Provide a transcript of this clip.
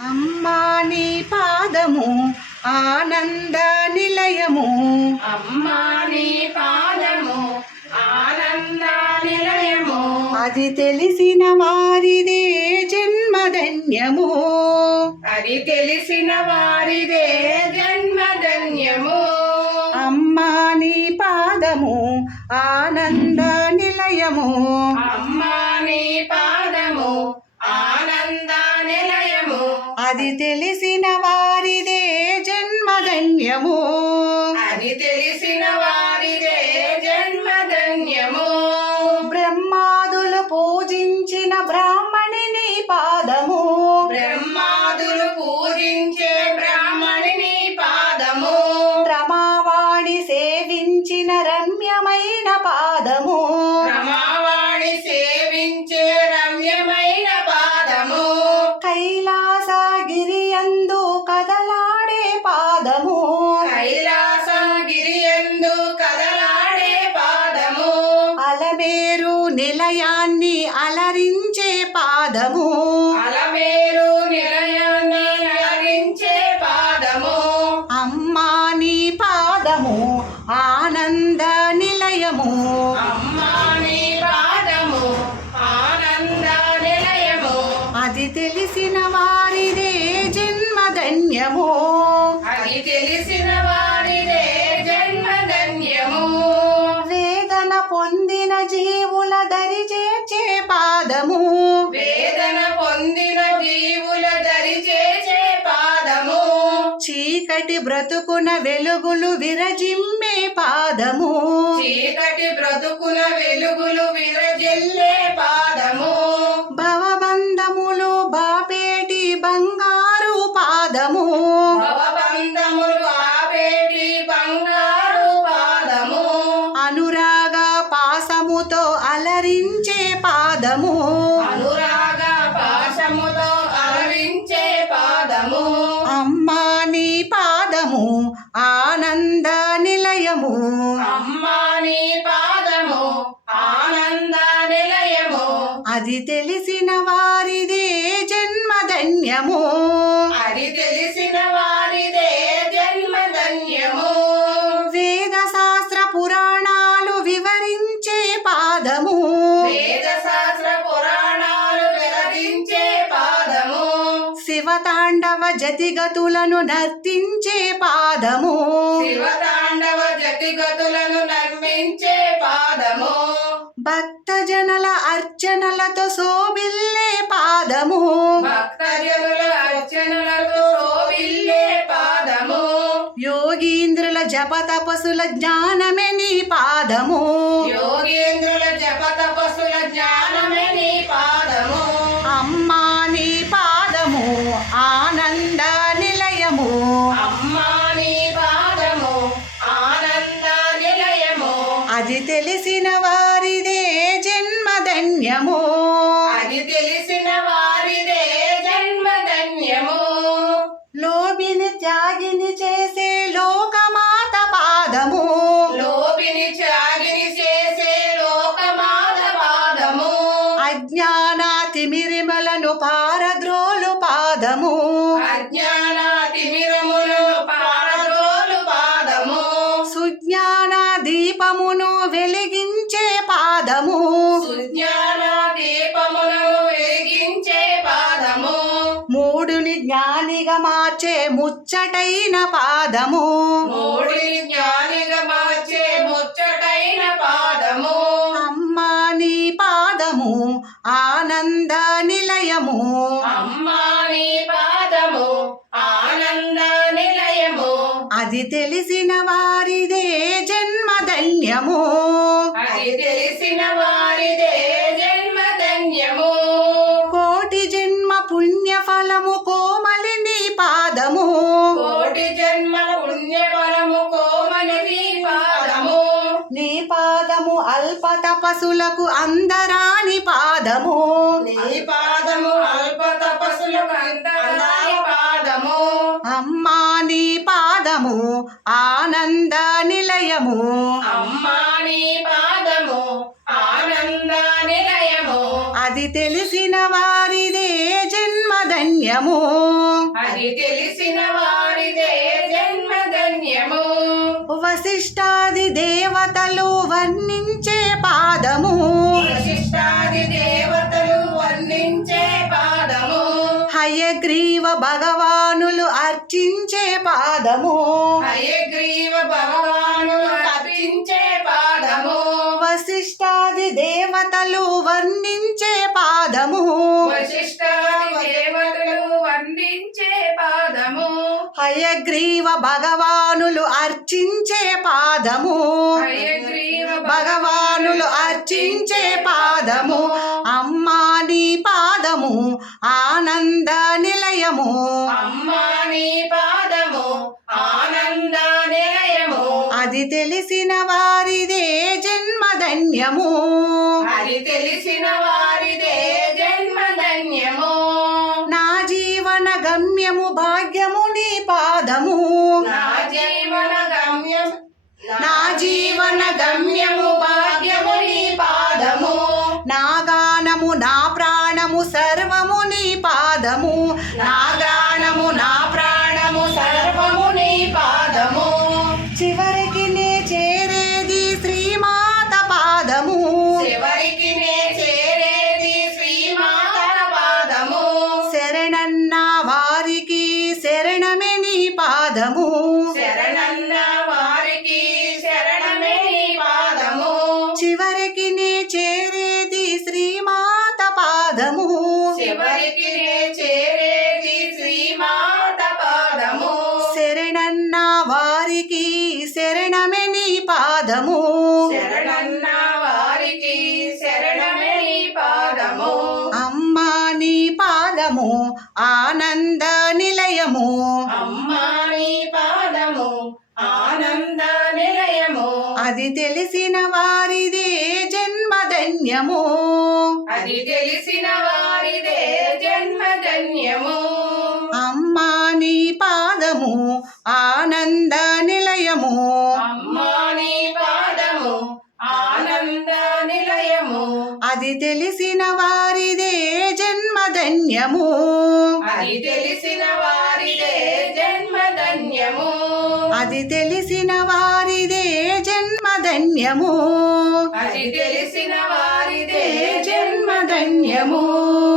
అమ్మా నీ పాదము ఆనంద నిలయము. అమ్మా నీ పాదము ఆనంద నిలయము. అది తెలిసిన వారిదే జన్మధన్యము. అది తెలిసిన వారిదే జన్మధన్యము. అమ్మా నీ పాదము ఆనంద నిలయము. అది తెలిసిన వారిదే జన్మధన్యము అది తెలిసిన పాదము. అలమేరు నిలయాన్ని పాదము. అమ్మా నీ పాదము ఆనంద నిలయము. అమ్మా నీ పాదము ఆనంద నిలయము. అది తెలిసిన వారిదే జన్మధన్యము. అది తెలిసిన వారిదే జన్మధన్యము. వేదన పొందిన జీవుల దరి చేర్చే పాదము. బ్రతుకున వెలుగులు విరజిమ్మే పాదము. చీకటి బ్రతుకుల వెలుగులు విరజిల్లే పాదము. భవబంధములు బాపేటి బంగారు పాదము. భవబంధములు ఆపేటి బంగారు పాదము. అనురాగ పాసముతో అలరించే పాదము. అది తెలిసిన వారిదే జన్మధన్యము. అది తెలిసిన వారిదే జన్మధన్యము. వేద శాస్త్ర పురాణాలు వివరించే పాదము. వేద శాస్త్ర పురాణాలు వివరించే పాదము. శివతాండవ జతిగతులను నర్తించే పాదము. శివతాండవ జతిగతులను నిర్మించే పాదము. భక్తజనుల అర్చనలతో శోభిల్లే పాదము. భక్తజనుల అర్చనలతో శోభిల్లే పాదము. యోగీంద్రుల జప తపసుల జ్ఞానమే నీ పాదము. యోగేంద్రుల జప తపస్సుల జ్ఞానమే నీ పాదము. అమ్మా నీ పాదము ఆనంద నిలయము. అమ్మా నీ పాదము ఆనంద నిలయము. అది తెలిసిన వారిదే జన్మధన్యము అది తెలిసిన వారిదే జన్మధన్యము. లోబిని త్యాగిని చేసే లోకమాత పాదము. లోపిని త్యాగిని చేసే లోకమాత పాదము. అజ్ఞాన తిమిరిమలను పారద్రోలు పాదము. అజ్ఞాన తిమిరములను పారద్రోలు పాదము. సుజ్ఞాన దీపమును వెలిగించే ముచ్చటైన పాదము. మార్చే ముచ్చటైన పాదము. అమ్మా నీ పాదము ఆనంద నిలయము. అమ్మా నీ పాదము ఆనంద నిలయము. అది తెలిసిన వారిదే జన్మధన్యము నీ పాదము అల్ప తపసులకు అందరాని పాదము. నీ పాదము అల్ప తపస్సులకు అంతరాయ పాదము. అమ్మా నీ పాదము ఆనంద నిలయము. అమ్మా నీ పాదము ఆనంద నిలయము. అది తెలిసిన వారిదే జన్మధన్యము. అది తెలిసిన వశిష్టాది దేవతలు వర్ణించే పాదము. వశిష్టాది దేవతలు వర్ణించే పాదము. హయగ్రీవ భగవానులు అర్చించే పాదము. హయగ్రీవ హయగ్రీవ భగవానులు అర్చించే పాదము. భగవానులు అర్చించే పాదము. అమ్మా నీ పాదము ఆనంద నిలయము. అమ్మా నీ పాదము ఆనంద నిలయము. అది తెలిసిన వారిదే జన్మధన్యము. అది తెలిసిన వారిదే జన్మధన్యము. నా జీవన గమ్యము భాగ్యము శరణమే నీ పాదము. శరణన్న వారికి శరణమే నీ పాదము. చివరికి నే చేరేది శ్రీమాత పాదము. చివరికి నే చేరేది శ్రీమాత పాదము. శరణన్న వారికి శరణమే నీ పాదము. ఆనంద నిలయము. అమ్మా నీ పాదము ఆనంద నిలయము. అది తెలిసిన వారిదే జన్మధన్యము. అది తెలిసిన వారిదే జన్మధన్యము. అమ్మా నీ పాదము ఆనంద నిలయము. అమ్మా నీ పాదము ఆనంద నిలయము. అది తెలిసిన వారిదే జన్మధన్యము. అది తెలిసిన వారిదే జన్మధన్యము. అది తెలిసిన వారిదే జన్మధన్యము. అది తెలిసిన వారిదే జన్మధన్యము.